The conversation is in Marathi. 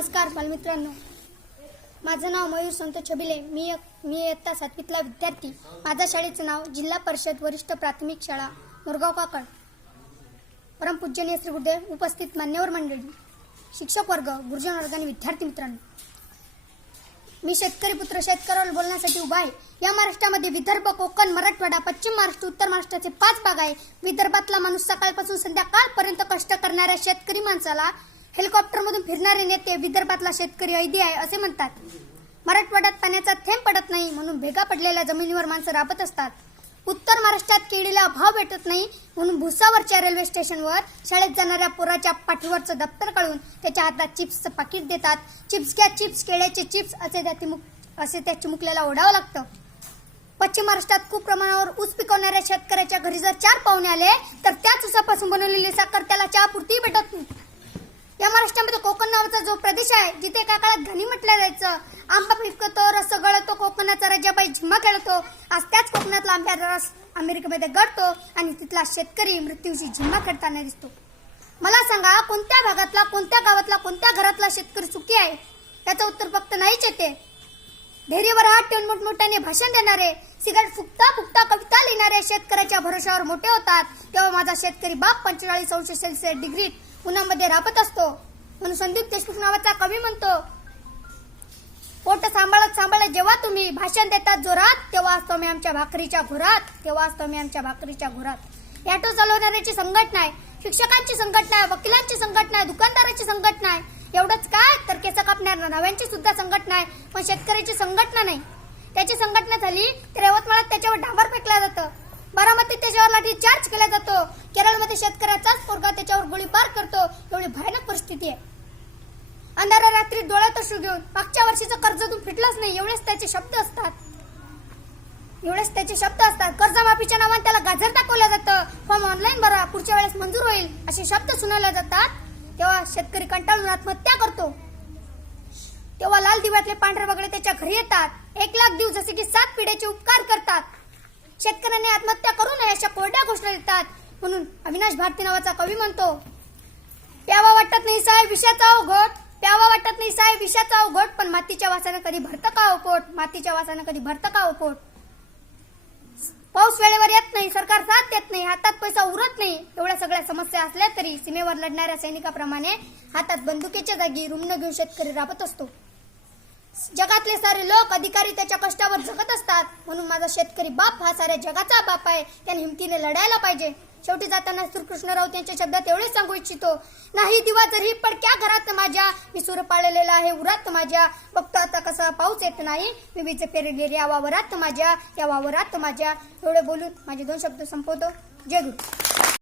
नमस्कार बालमित्रांनो, माझं नाव मयूर संत छबिले। मी इयत्ता 7वीतला विद्यार्थी। माझ्या शाळेचं नाव जिल्हा परिषद वरिष्ठ प्राथमिक शाळा मोरगाव काकड। परमपूज्यनीय श्री गुरुदेव, उपस्थित मान्यवर मंडळी, शिक्षक वर्ग, गुरुजन वर्ग आणि विद्यार्थी मित्रांनो, मी शेतकरी पुत्र शेतकऱ्यावर बोलण्यासाठी उभा आहे। या महाराष्ट्रामध्ये विदर्भ, कोकण, मराठवाडा, पश्चिम महाराष्ट्र, उत्तर महाराष्ट्राचे 5 भाग आहे। विदर्भातला माणूस सकाळपासून संध्याकाळपर्यंत कष्ट करणाऱ्या शेतकरी माणसाला हेलिकॉप्टरमधून फिरणारे नेते विदर्भातला शेतकरी ऐदी आहे असे म्हणतात। मराठवाड्यात पाण्याचा थेंब पडत नाही म्हणून भेगा पडलेल्या जमिनीवर माणसं राबत असतात। उत्तर महाराष्ट्रात केळीला भाव भेटत नाही म्हणून भुसावरच्या रेल्वे स्टेशनवर शाळेत जाणाऱ्या पोराच्या पाठीवरचं दप्तर काढून त्याच्या हातात चिप्सचं पाकिट देतात। चिप्स घ्या चिप्स, केळ्याचे चिप्स असे त्या चिमुकल्याला ओढावं लागतं। पश्चिम महाराष्ट्रात खूप प्रमाणावर ऊस पिकवणाऱ्या शेतकऱ्याच्या घरी जर 4 पाहुणे आले तर त्याच ऊसापासून बनवलेली साखर त्याला चहापुरती भेटत नाही। या महाराष्ट्रामध्ये कोकण नावाचा जो प्रदेश आहे, जिथे एका काळात घाणी म्हटलं जायचं, आंबा पिकतो, रस गळतो, कोकणाचा राजाबाई झिम्मा खेळतो, आज त्याच कोकणातला आंब्याचा रस अमेरिकेमध्ये गळतो आणि तिथला शेतकरी मृत्यूची झिम्मा खेळताना दिसतो। मला सांगा, कोणत्या भागातला, कोणत्या गावातला, कोणत्या घरातला शेतकरी सुखी आहे? त्याचं उत्तर फक्त नाहीच येते। ढेरीवर हात ठेवून मोठमोठ्याने भाषण देणारे, सिगारेट फुकता फुकता कविता लिहिणारे शेतकऱ्याच्या भरोशावर मोठे होतात, तेव्हा माझा शेतकरी बाप 45 अंश सेल्सिअस डिग्रीत उन्हामध्ये राबत असतो। म्हणून संदीप देशमुख नावाचा कवी म्हणतो, पोट सांभाळत सांभाळत जेव्हा तुम्ही भाषण देतात जोरात, तेव्हा असतो मी आमच्या भाकरीच्या घोरात, तेव्हा असतो मी आमच्या भाकरीच्या घोरात। ऑटो चालवणाऱ्याची संघटना आहे, शिक्षकांची संघटना आहे, वकिलांची संघटना आहे, दुकानदाराची संघटना आहे, एवढंच काय तर केस कापणाऱ्या नव्यांची सुद्धा संघटना आहे, पण शेतकऱ्याची संघटना नाही। त्याची संघटना झाली तर यवतमाळात त्याच्यावर डांबर फेकला जातं, बारामतीत त्याच्यावर लाठी चार्ज केला जातो, केरळमध्ये शेतकऱ्याचाच पोरगा त्याच्यावर गोळीबार करतो। एवढी भयानक परिस्थिती आहे। अंधाऱ्या रात्री डोळ्यात अश्रू घेऊन मागच्या वर्षीचं कर्ज तू फिटलंच नाही, एवढेच त्याचे शब्द असतात। कर्जमाफीच्या नावाने त्याला गाजर दाखवलं जातं, फॉर्म ऑनलाईन भरा, पुढच्या वेळेस मंजूर होईल, असे शब्द सुनावले जातात। तेव्हा शेतकरी कंटाळून आत्महत्या करतो। तेव्हा लाल दिव्यातले पांढरे वगळे त्याच्या घरी येतात, 1 लाख देऊ जसे की 7 पिढ्याचे उपकार करतात। शेतकऱ्यांनी आत्महत्या करू नये अशा कोरड्या घोषणा देतात। म्हणून अविनाश भारती नावाचा कवी म्हणतो, प्यावा वाटत नाही साय विषाचा घोट, प्यावा वाटत नाही साय विषाचा घोट, पण मातीच्या वासानं कधी भरतं का हो पोट, मातीच्या वासानं कधी भरतं का हो पोट। पाऊस वेळेवर येत नाही, सरकार साथ देत नाही, हातात पैसा उरत नाही, एवढ्या सगळ्या समस्या असल्या तरी सीमेवर लढणाऱ्या सैनिकाप्रमाणे हातात बंदुकीच्या जागी रुग्ण घेऊन शेतकरी राबत असतो। जगातले सारे लोक, अधिकारी त्याच्या कष्टावर जगत असतात। म्हणून माझा शेतकरी बाप हा साऱ्या जगाचा बाप आहे, त्याने हिमतीने लढायला पाहिजे। शेवटी जाताना श्रीकृष्ण राऊत यांच्या शब्दात एवढेच सांगू इच्छितो, नाही दिवा जरी पडक्या घरात माझ्या, मी सूर पाळलेला आहे उरात माझ्या, बघतो आता कसा पाऊस येत नाही, मी वीज पेरलेली या वावरात माझ्या, या वावरात माझ्या। एवढे बोलून माझे 2 शब्द संपवतो। जय गुरु।